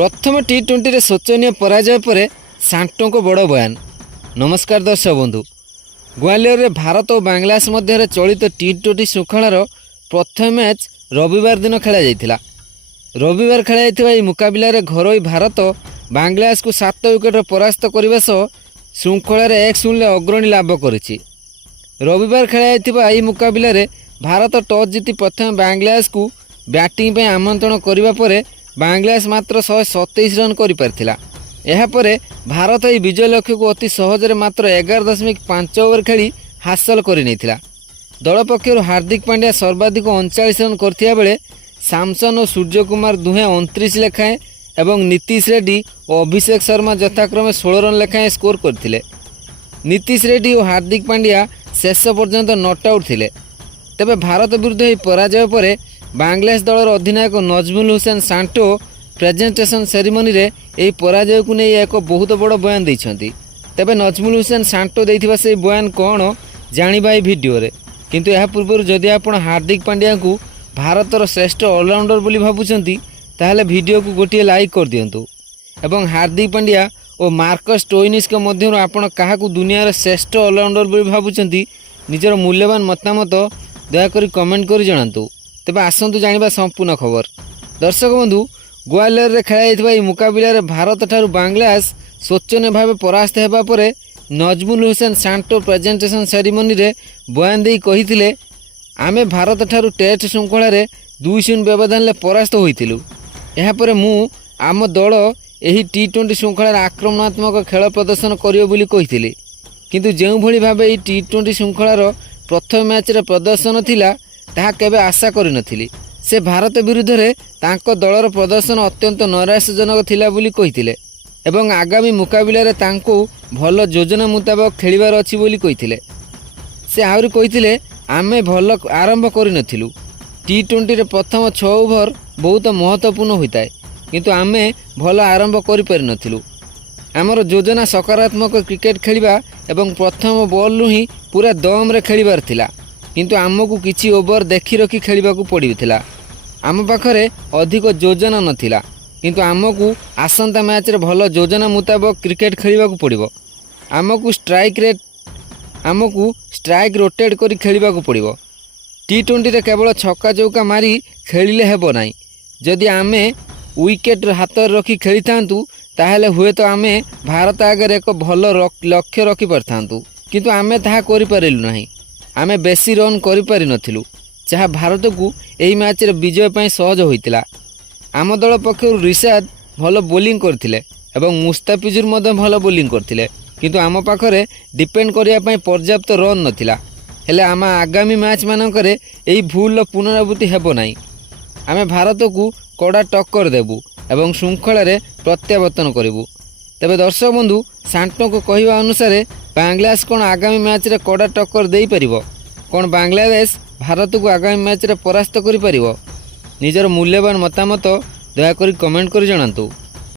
प्रथम टी20 शोचनीय पराजय पर सांटो को बड़ बयान। नमस्कार दर्शक बंधु, ग्वालियर में भारत और बांग्लादेश मध्य चलित टी20 श्रृंखलार प्रथम मैच रविवार दिन खेल जाता। रविवार खेल जाता मुकाबला घर भारत बांग्लादेश को 7 विकेट परास्त करने सह श्रृंखलार 1-0 अग्रणी लाभ करिछि। रविवार खेल जाता मुकाबला भारत टॉस जीति प्रथम बांग्लादेश को बैटिंग पे आमंत्रण करने पर बांग्लादेश मात्र 127 रन कर भारत यह विजय लक्ष्य को अति सहजरे मात्र 11.5 ओवर खेली हासिल कर दल पक्षर हार्दिक पांड्या सर्वाधिक 39 रन करथिया बेले सैमसन और सूर्य कुमार दुहे 29 लेखाएं एवं नीतीश रेड्डी और अभिषेक शर्मा यथाक्रमे 16 रन लेखाएं स्कोर करथिले। नीतीश रेड्डी और हार्दिक पांड्या शेष पर्यंत नट आउट थिले। तेबे भारत विरुद्ध यह पराजय पर बांग्लादेश दलर अधिनायक नजमुल हुसैन सांटो प्रेजेंटेशन सेरेमनी रे यह पराजय को नहीं एक बहुत बड़ बयान देइछंती। तेबे नजमुल हुसैन सांटो देइथिबा से बयान कौन जानिबा ए वीडियो रे। किंतु यह पूर्व जदि आपण हार्दिक पांड्या को भारतर श्रेष्ठ ऑलराउंडर बोली भाबुछंती ताहले वीडियो को गोटे लाइक कर दियंतु एवं हार्दिक पांड्या और मार्कस स्टोइनिस के मध्यरु आपण काहाकू दुनियार श्रेष्ठ ऑलराउंडर बोली भाबुछंती निजर मूल्यवान मतामत दयाकरी कमेंट कर जणांतु। तेबे आसंतु जानिबा संपूर्ण खबर। दर्शक बंधु, ग्वालियर रे खेला जाइथिबा मुकाबला रे भारत ठारू बांग्लादेश शोचनीय भाव परास्त हेबा परे नजमुल हुसैन सांटो प्रेजेंटेशन सेरेमनी रे बयान देई कहिथिले, आमे भारत ठारू टेस्ट श्रृंखला रे 2-0 व्यवधान ले परास्त होइथिलु। एहा परे मु आम दल एही टी20 श्रृंखला रे आक्रमणात्मक खेल प्रदर्शन करियो बोली कहिथिले। किंतु जेउ भली भाबे एही टी20 श्रृंखला रो प्रथम मैच रे प्रदर्शन थिला ताहा केबे आशा करि नथिली। से भारत विरुद्ध रे तांको दलर प्रदर्शन अत्यंत नैराश्यजनक थिला बोली कहिथिले एवं आगामी मुकाबला रे तांको भल योजना मुताबक खेलिबार अछि बोली कहिथिले। से आहुरी कहिथिले, आमे भल आरंभ करि नथिलु। टी20 रे प्रथम 6 ओवर बहुत महत्वपूर्ण होइताय, किंतु आमे भल आरंभ करि पारि नथिलु। आमर योजना सकारात्मक क्रिकेट खेलिबा एवं प्रथम बॉल ही पूरा दम रे खेलिबार थिला, किंतु आमको किछि ओवर देखि रखि खेलिबाकू पड़िथिला। आम पाखरे अधिक योजना नथिला, किंतु आमको आसंता मैच रे भल योजना मुताबक क्रिकेट खेलिबाकू पड़िबो। आमको स्ट्राइक रोटेट करी खेलिबाकू पड़िबो। टी20 रे केवल छक्का चौका मारी खेलिले हेबो नाही। जदि आमे विकेट हाथ रखी खेली थांतु ताहले हुए तो आमे भारत आगे एक भल लक्ष्य रखी पारथांतु, किंतु आमे ताहा करि पारिलु नाही। आमे बेसी रन करि पारि नथिलु, जहाँ भारत को एही मैच रे विजय पाई सहज होइतिला। आम दल पक्षरु रिशाद भल बोलिंग करथिले एवं मुस्ताफिजुर मध्य भल बोलिंग करथिले, किंतु आम पाखरे डिपेंड करिया पाई पर्याप्त रन नथिला। हेले आम आगामी मैच मानकरे एही भूल पुनरावृत्ति हेबो नाही। आमे भारत को कड़ा टक्कर देबु एवं श्रृंखला रे प्रत्यावर्तन करिबु। तेबे दर्शक बंधु, सांटो को कहवा अनुसार बांग्लादेश कौन आगामी मैच रे कड़ा टक्कर दे पारिबो? कौन बांग्लादेश भारत को आगामी मैच रे परास्त करि पारिबो? निजर मूल्यवान मतामत दयाकरी कमेंट कर जणांतु।